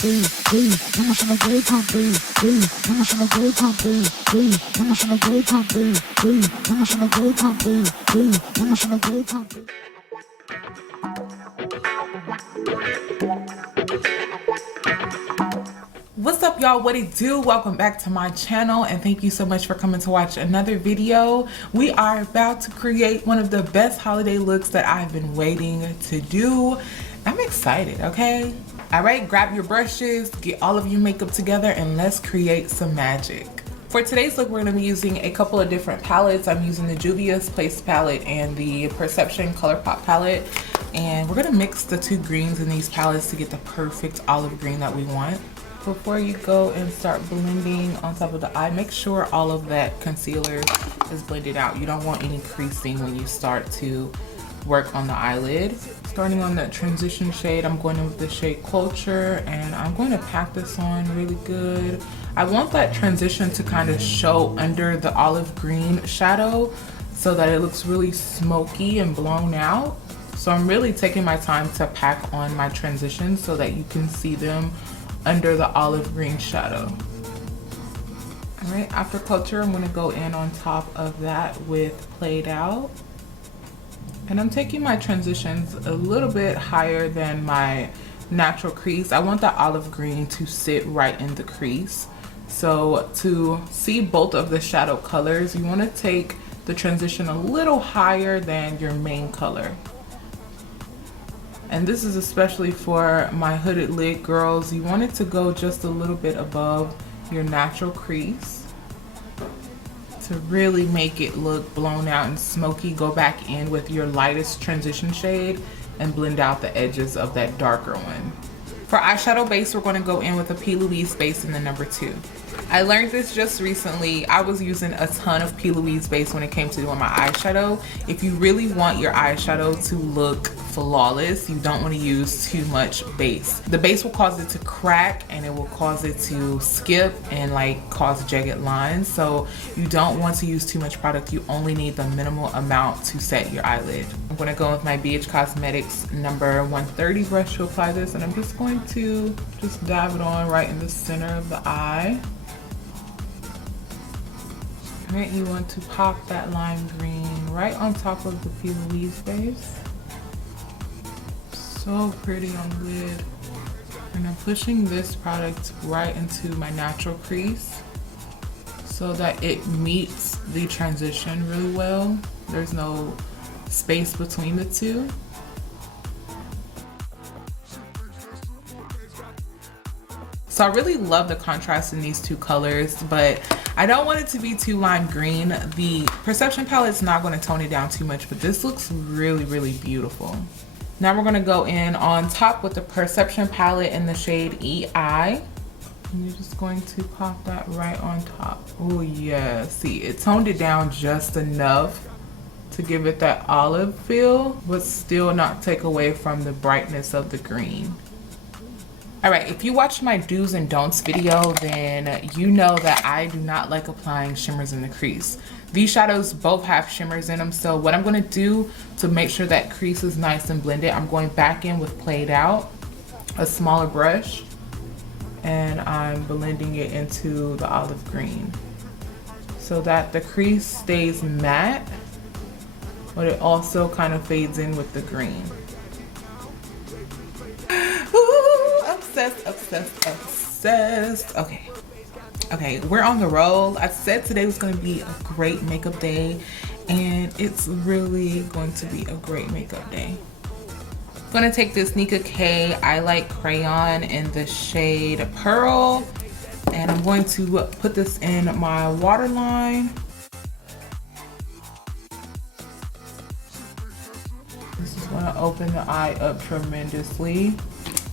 What's up, y'all? What it do? Welcome back to my channel, and thank you so much for coming to watch another video. We are about to create one of the best holiday looks that I've been waiting to do. I'm excited, okay? All right, grab your brushes, get all of your makeup together, and let's create some magic. For today's look, we're gonna be using a couple of different palettes. I'm using the Juvia's Place palette and the Perception ColourPop palette. And we're gonna mix the two greens in these palettes to get the perfect olive green that we want. Before you go and start blending on top of the eye, make sure all of that concealer is blended out. You don't want any creasing when you start to work on the eyelid. Starting on that transition shade, I'm going in with the shade Culture, and I'm going to pack this on really good. I want that transition to kind of show under the olive green shadow so that it looks really smoky and blown out. So I'm really taking my time to pack on my transitions so that you can see them under the olive green shadow. All right, after Culture, I'm gonna go in on top of that with Played Out. And I'm taking my transitions a little bit higher than my natural crease. I want the olive green to sit right in the crease. So to see both of the shadow colors, you wanna take the transition a little higher than your main color. And this is especially for my hooded lid girls. You want it to go just a little bit above your natural crease to really make it look blown out and smoky. Go back in with your lightest transition shade and blend out the edges of that darker one. For eyeshadow base, we're gonna go in with a P. Louise base in the number 2. I learned this just recently. I was using a ton of P. Louise base when it came to doing my eyeshadow. If you really want your eyeshadow to look flawless, you don't want to use too much base. The base will cause it to crack and it will cause it to skip and like cause jagged lines. So you don't want to use too much product. You only need the minimal amount to set your eyelid. I'm going to go with my BH Cosmetics number 130 brush to apply this, and I'm just going to just dab it on right in the center of the eye. All right, you want to pop that lime green right on top of the P. Louise base. So pretty on the lid. And I'm pushing this product right into my natural crease so that it meets the transition really well. There's no space between the two. So I really love the contrast in these two colors, but I don't want it to be too lime green. The Perception palette's not going to tone it down too much, but this looks really, really beautiful. Now we're going to go in on top with the Perception palette in the shade EI. And you're just going to pop that right on top. Oh yeah, see, it toned it down just enough to give it that olive feel, but still not take away from the brightness of the green. All right, if you watched my do's and don'ts video, then you know that I do not like applying shimmers in the crease. These shadows both have shimmers in them, so what I'm gonna do to make sure that crease is nice and blended, I'm going back in with Played Out, a smaller brush, and I'm blending it into the olive green so that the crease stays matte, but it also kind of fades in with the green. Obsessed, obsessed, obsessed. Okay, we're on the roll. I said today was going to be a great makeup day, and it's really going to be a great makeup day. I'm going to take this Nika K I Like Crayon in the shade Pearl, and I'm going to put this in my waterline. This is going to open the eye up tremendously.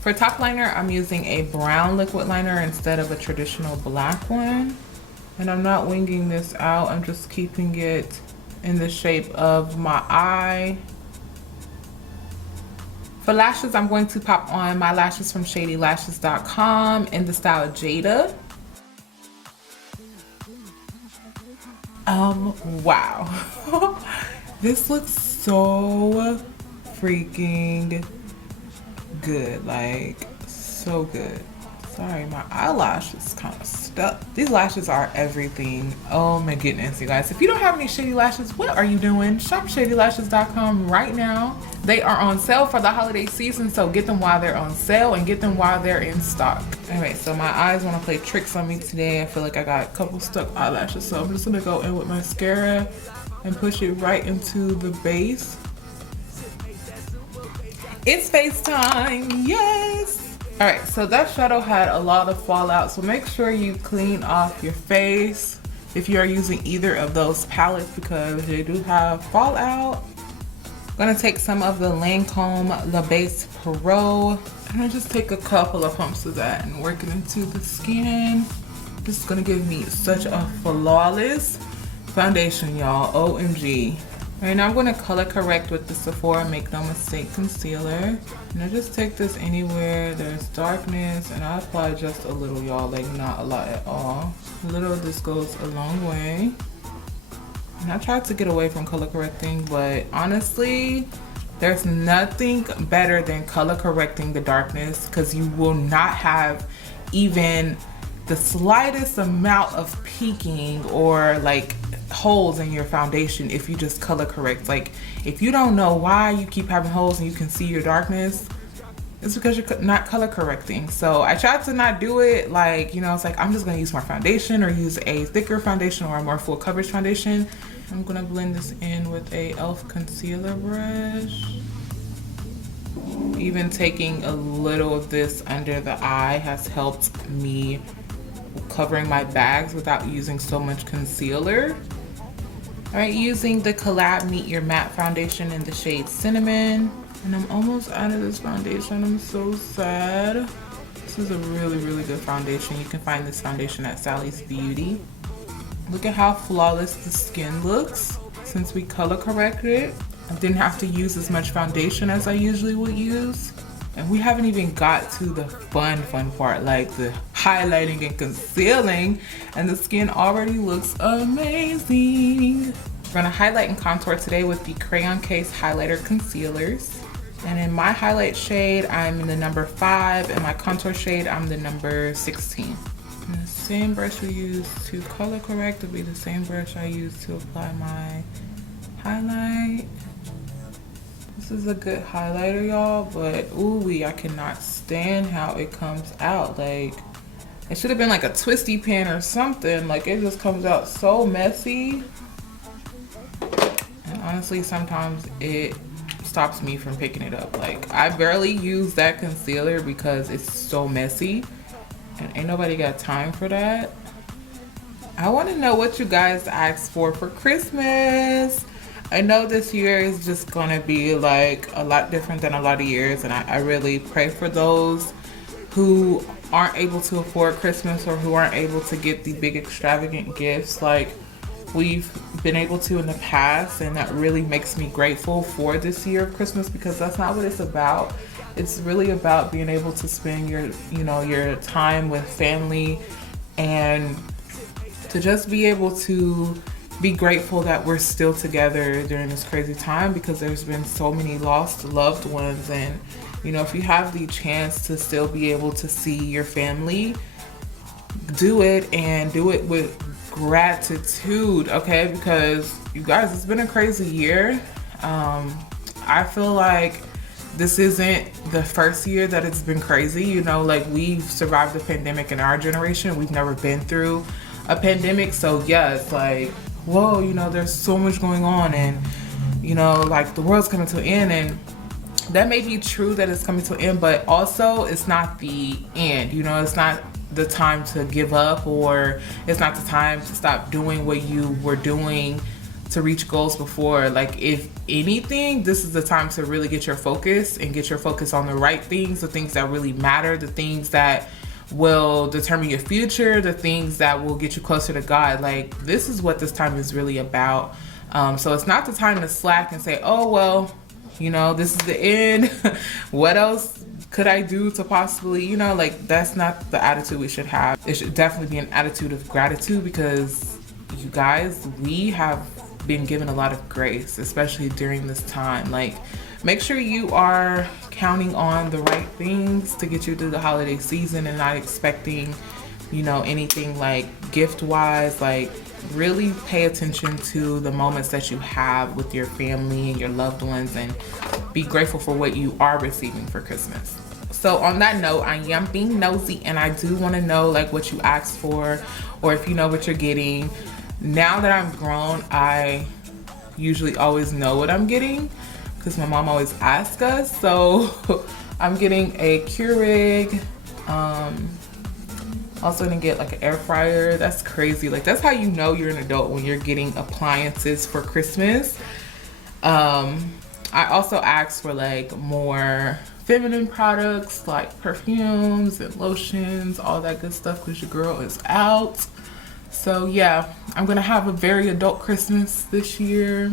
For top liner, I'm using a brown liquid liner instead of a traditional black one. And I'm not winging this out, I'm just keeping it in the shape of my eye. For lashes, I'm going to pop on my lashes from ShadyLashes.com in the style Jada. Wow. This looks so freaking good, like so good. Sorry, my eyelash is kind of stuck. These lashes are everything. Oh my goodness, you guys. If you don't have any shady lashes, what are you doing? Shop shadylashes.com right now. They are on sale for the holiday season, so get them while they're on sale and get them while they're in stock. All right, so my eyes want to play tricks on me today. I feel like I got a couple stuck eyelashes, so I'm just gonna go in with mascara and push it right into the base. It's FaceTime, yes! All right, so that shadow had a lot of fallout, so make sure you clean off your face if you are using either of those palettes because they do have fallout. I'm gonna take some of the Lancome La Base Pro and I just take a couple of pumps of that and work it into the skin. This is gonna give me such a flawless foundation, y'all. OMG. Right now I'm going to color correct with the Sephora Make No Mistake concealer. And I just take this anywhere there's darkness and I apply just a little, y'all, like not a lot at all. A little of this goes a long way. And I tried to get away from color correcting, but honestly, there's nothing better than color correcting the darkness because you will not have even the slightest amount of peaking or like holes in your foundation if you just color correct. Like if you don't know why you keep having holes and you can see your darkness, it's because you're not color correcting. So I tried to not do it, like, you know, it's like I'm just gonna use more foundation or use a thicker foundation or a more full coverage foundation. I'm gonna blend this in with a e.l.f. concealer brush. Even taking a little of this under the eye has helped me covering my bags without using so much concealer. All right, using the Collab Meet Your Matte foundation in the shade Cinnamon. And I'm almost out of this foundation. I'm so sad. This is a really, really good foundation. You can find this foundation at Sally's Beauty. Look at how flawless the skin looks since we color corrected it. I didn't have to use as much foundation as I usually would use. And we haven't even got to the fun part, like the highlighting and concealing, and the skin already looks amazing. We're gonna highlight and contour today with the Crayon Case Highlighter Concealers. And in my highlight shade, I'm in the number 5, and my contour shade, I'm the number 16. And the same brush we use to color correct will be the same brush I use to apply my highlight. This is a good highlighter, y'all, but ooh, I cannot stand how it comes out. Like, it should have been like a twisty pen or something. Like, it just comes out so messy. And honestly, sometimes it stops me from picking it up. Like, I barely use that concealer because it's so messy. And ain't nobody got time for that. I want to know what you guys asked for Christmas. I know this year is just gonna be like a lot different than a lot of years, and I really pray for those who aren't able to afford Christmas or who aren't able to get the big extravagant gifts like we've been able to in the past, and that really makes me grateful for this year of Christmas because that's not what it's about. It's really about being able to spend your time with family and to just be able to be grateful that we're still together during this crazy time because there's been so many lost loved ones. And you know, if you have the chance to still be able to see your family, do it, and do it with gratitude, okay? Because you guys, it's been a crazy year. I feel like this isn't the first year that it's been crazy. You know, like we've survived the pandemic in our generation. We've never been through a pandemic. So yeah, it's like, whoa, you know, there's so much going on, and you know, like the world's coming to an end, and that may be true that it's coming to an end, but also it's not the end. You know, it's not the time to give up, or it's not the time to stop doing what you were doing to reach goals before. Like, if anything, this is the time to really get your focus and get your focus on the right things, the things that really matter, the things that will determine your future, the things that will get you closer to God. Like, this is what this time is really about. So it's not the time to slack and say, oh, well, you know, this is the end. What else could I do to possibly, you know, like, that's not the attitude we should have. It should definitely be an attitude of gratitude because you guys, we have been given a lot of grace, especially during this time. Like, make sure you are counting on the right things to get you through the holiday season and not expecting, you know, anything like gift wise. Like, really pay attention to the moments that you have with your family and your loved ones, and be grateful for what you are receiving for Christmas. So on that note, I am being nosy and I do want to know like what you asked for, or if you know what you're getting. Now that I'm grown, I usually always know what I'm getting because my mom always asks us. So I'm getting a Keurig. Also gonna get like an air fryer. That's crazy. Like, that's how you know you're an adult, when you're getting appliances for Christmas. I also asked for like more feminine products like perfumes and lotions, all that good stuff, because your girl is out. So yeah, I'm gonna have a very adult Christmas this year,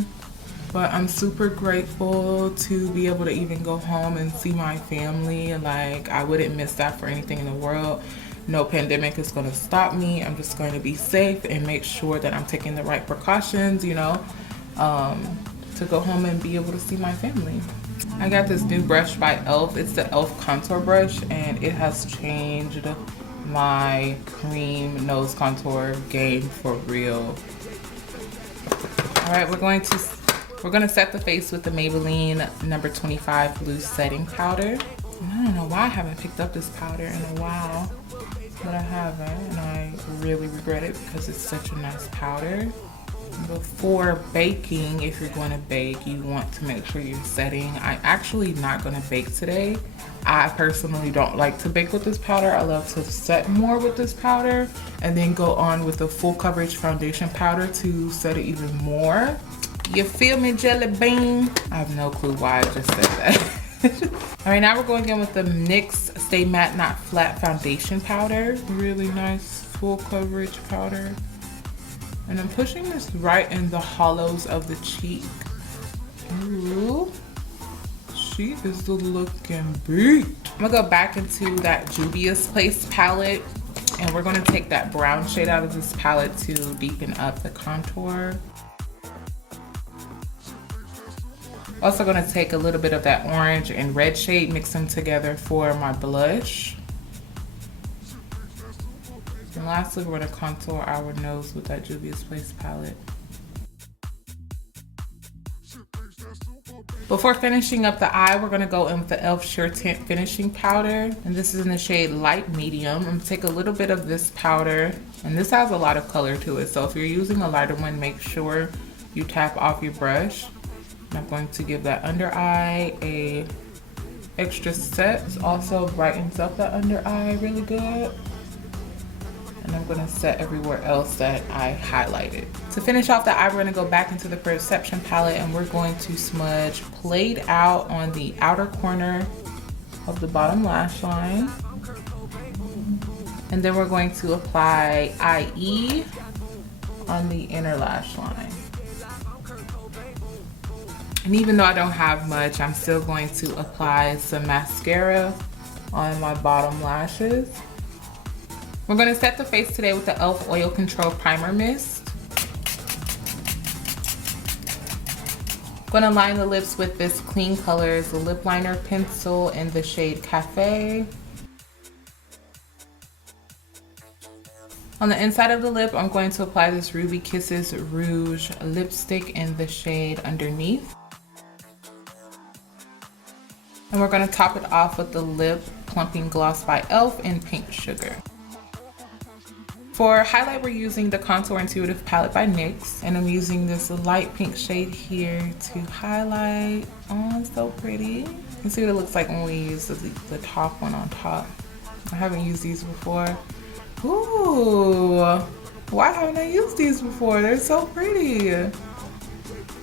but I'm super grateful to be able to even go home and see my family. Like, I wouldn't miss that for anything in the world. No pandemic is gonna stop me. I'm just going to be safe and make sure that I'm taking the right precautions, you know, to go home and be able to see my family. I got this new brush by e.l.f. It's the e.l.f. contour brush, and it has changed my cream nose contour game for real. All right, we're gonna set the face with the Maybelline number 25 loose setting powder. And I don't know why I haven't picked up this powder in a while, but I haven't, and I really regret it because it's such a nice powder. Before baking, if you're going to bake, you want to make sure you're setting. I'm actually not going to bake today. I personally don't like to bake with this powder. I love to set more with this powder and then go on with the full coverage foundation powder to set it even more. You feel me, jelly bean? I have no clue why I just said that. All right, now we're going in with the NYX Stay Matte Not Flat foundation powder. Really nice full coverage powder. And I'm pushing this right in the hollows of the cheek. Ooh, she is looking beat. I'm gonna go back into that Juvia's Place palette, and we're gonna take that brown shade out of this palette to deepen up the contour. Also gonna take a little bit of that orange and red shade, mix them together for my blush. And lastly, we're gonna contour our nose with that Juvia's Place palette. Before finishing up the eye, we're gonna go in with the e.l.f. Sheer Tint finishing powder. And this is in the shade Light Medium. I'm gonna take a little bit of this powder, and this has a lot of color to it. So if you're using a lighter one, make sure you tap off your brush. And I'm going to give that under eye a extra set. Also brightens up that under eye really good. And I'm gonna set everywhere else that I highlighted. To finish off the eye, we're gonna go back into the Perception palette, and we're going to smudge Played Out on the outer corner of the bottom lash line. And then we're going to apply IE on the inner lash line. And even though I don't have much, I'm still going to apply some mascara on my bottom lashes. We're gonna set the face today with the e.l.f. Oil Control Primer Mist. Gonna line the lips with this Clean Colors lip liner pencil in the shade Cafe. On the inside of the lip, I'm going to apply this Ruby Kisses Rouge lipstick in the shade Underneath. And we're gonna top it off with the Lip Plumping Gloss by e.l.f. in Pink Sugar. For highlight, we're using the Contour Intuitive palette by NYX, and I'm using this light pink shade here to highlight. Oh, it's so pretty. You can see what it looks like when we use the top one on top. I haven't used these before. Ooh, why haven't I used these before? They're so pretty.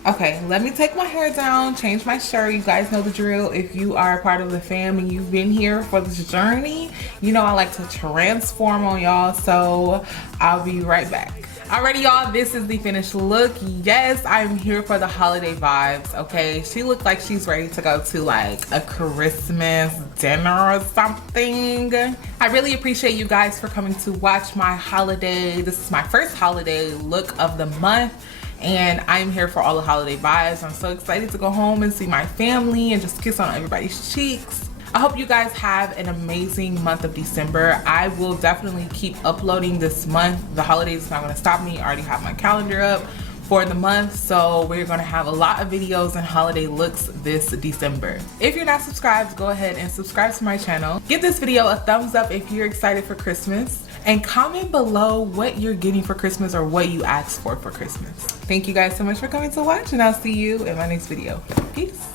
Okay, let me take my hair down, change my shirt. You guys know the drill. If you are a part of the fam and you've been here for this journey, you know I like to transform on y'all, so I'll be right back. Alrighty, y'all, this is the finished look. Yes, I'm here for the holiday vibes, okay? She looked like she's ready to go to like a Christmas dinner or something. I really appreciate you guys for coming to watch my holiday. This is my first holiday look of the month. and I'm here for all the holiday vibes. I'm so excited to go home and see my family and just kiss on everybody's cheeks. I hope you guys have an amazing month of December. I will definitely keep uploading this month. The holidays is not gonna stop me. I already have my calendar up for the month, so we're gonna have a lot of videos and holiday looks this December. If you're not subscribed, go ahead and subscribe to my channel. Give this video a thumbs up if you're excited for Christmas, and comment below what you're getting for Christmas or what you asked for Christmas. Thank you guys so much for coming to watch, and I'll see you in my next video. Peace.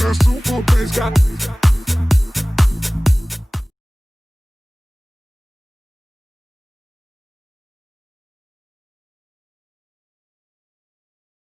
That super bass got